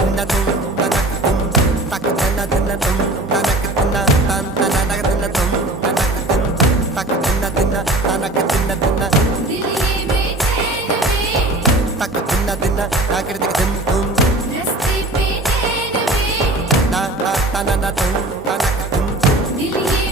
తిన్న తుం తనక తుం తక తిన్న తిన్న తుం తనక తిన్న తం తనక తిన్న తుం తనక తుం తక తిన్న తిన్న తనక తిన్న తిన్న दिल ये बेचैन में తక తిన్న తిన్న ఆకృతికి తుం తుం रस्ते पे चैन में ता ता తనన తుం తనక తుం दिल ये